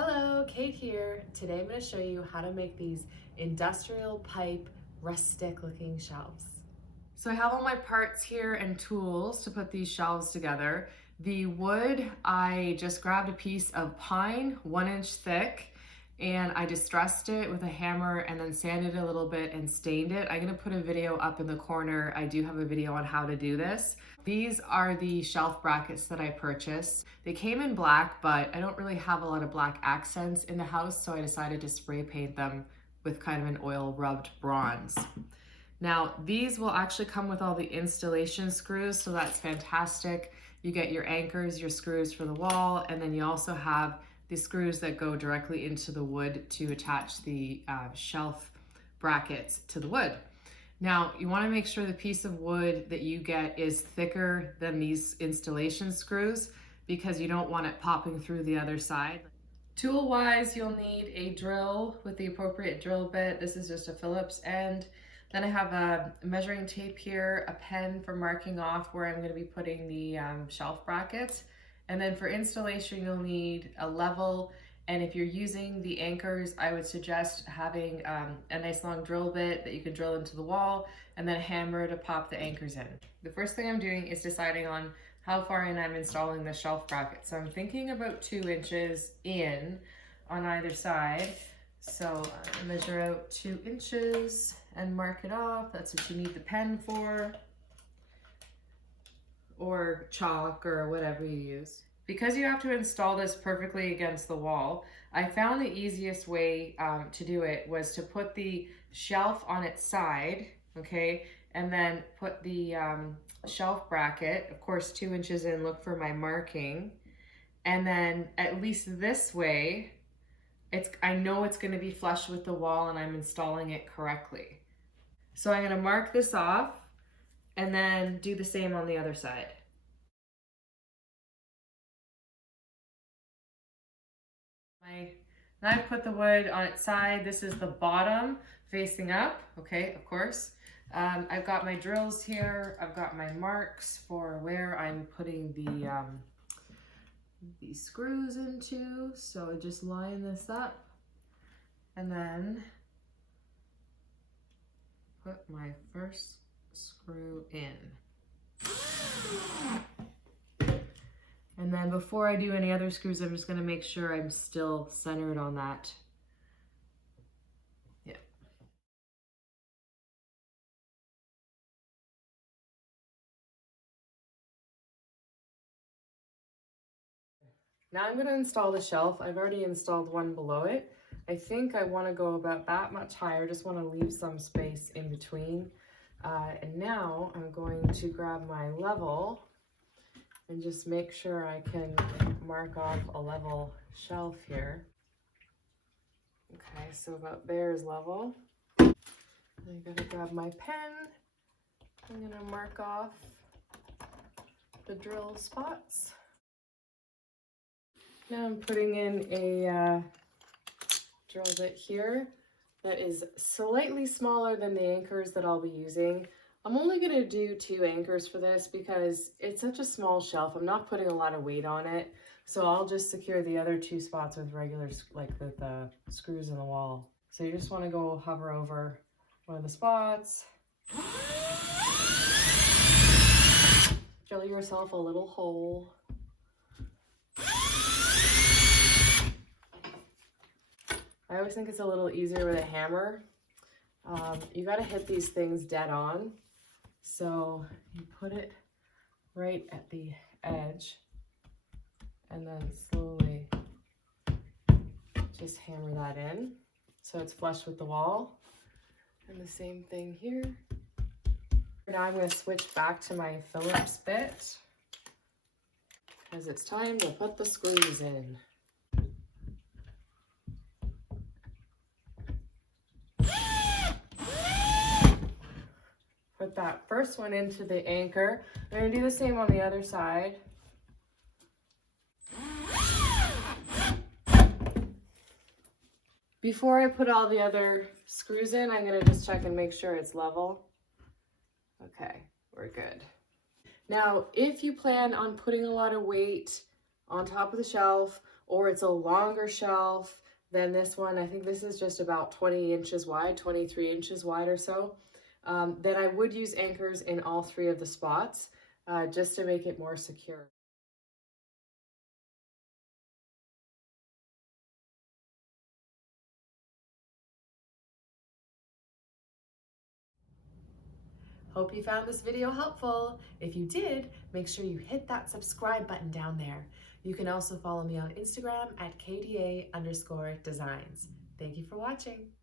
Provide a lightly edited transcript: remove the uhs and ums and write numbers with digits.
Hello, Kate here. Today I'm going to show you how to make these industrial pipe rustic looking shelves. So I have all my parts here and tools to put these shelves together. The wood, I just grabbed a piece of pine, 1 inch thick, and I distressed it with a hammer and then sanded it a little bit and stained it. I'm going to put a video up in the corner. I do have a video on how to do this. These are the shelf brackets that I purchased. They came in black, but I don't really have a lot of black accents in the house, so I decided to spray paint them with kind of an oil rubbed bronze. Now, these will actually come with all the installation screws, so that's fantastic. You get your anchors, your screws for the wall, and then you also have the screws that go directly into the wood to attach the shelf brackets to the wood. Now, you want to make sure the piece of wood that you get is thicker than these installation screws because you don't want it popping through the other side. Tool-wise, you'll need a drill with the appropriate drill bit. This is just a Phillips end. Then I have a measuring tape here, a pen for marking off where I'm going to be putting the shelf brackets. And then for installation, you'll need a level. And if you're using the anchors, I would suggest having a nice long drill bit that you can drill into the wall and then a hammer to pop the anchors in. The first thing I'm doing is deciding on how far in I'm installing the shelf bracket. So I'm thinking about 2 inches in on either side. So I measure out 2 inches and mark it off. That's what you need the pen for, or chalk or whatever you use. Because you have to install this perfectly against the wall, I found the easiest way to do it was to put the shelf on its side, okay, and then put the shelf bracket, of course 2 inches in, look for my marking, and then at least this way, I know it's going to be flush with the wall and I'm installing it correctly. So I'm going to mark this off and then do the same on the other side. Now I've put the wood on its side. This is the bottom facing up, okay, of course. I've got my drills here. I've got my marks for where I'm putting the screws into. So I just line this up and then put my first screw in. And then before I do any other screws, I'm just going to make sure I'm still centered on that. Yeah. Now I'm going to install the shelf. I've already installed one below it. I think I want to go about that much higher. Just want to leave some space in between. And now I'm going to grab my level and just make sure I can mark off a level shelf here. Okay, so about there is level. I'm gonna grab my pen. I'm gonna mark off the drill spots. Now I'm putting in a drill bit here that is slightly smaller than the anchors that I'll be using. I'm only going to do 2 anchors for this because it's such a small shelf. I'm not putting a lot of weight on it. So I'll just secure the other 2 spots with regular, like with the screws in the wall. So you just want to go hover over one of the spots. Drill yourself a little hole. I always think it's a little easier with a hammer. You got to hit these things dead on. So you put it right at the edge and then slowly just hammer that in so it's flush with the wall. And the same thing here. Now I'm going to switch back to my Phillips bit because it's time to put the screws in. Put that first one into the anchor. I'm going to do the same on the other side. Before I put all the other screws in, I'm going to just check and make sure it's level. Okay, we're good. Now, if you plan on putting a lot of weight on top of the shelf or it's a longer shelf than this one, I think this is just about 20 inches wide, 23 inches wide or so, then I would use anchors in all 3 of the spots just to make it more secure. Hope you found this video helpful. If you did, make sure you hit that subscribe button down there. You can also follow me on Instagram at KDA_designs. Thank you for watching.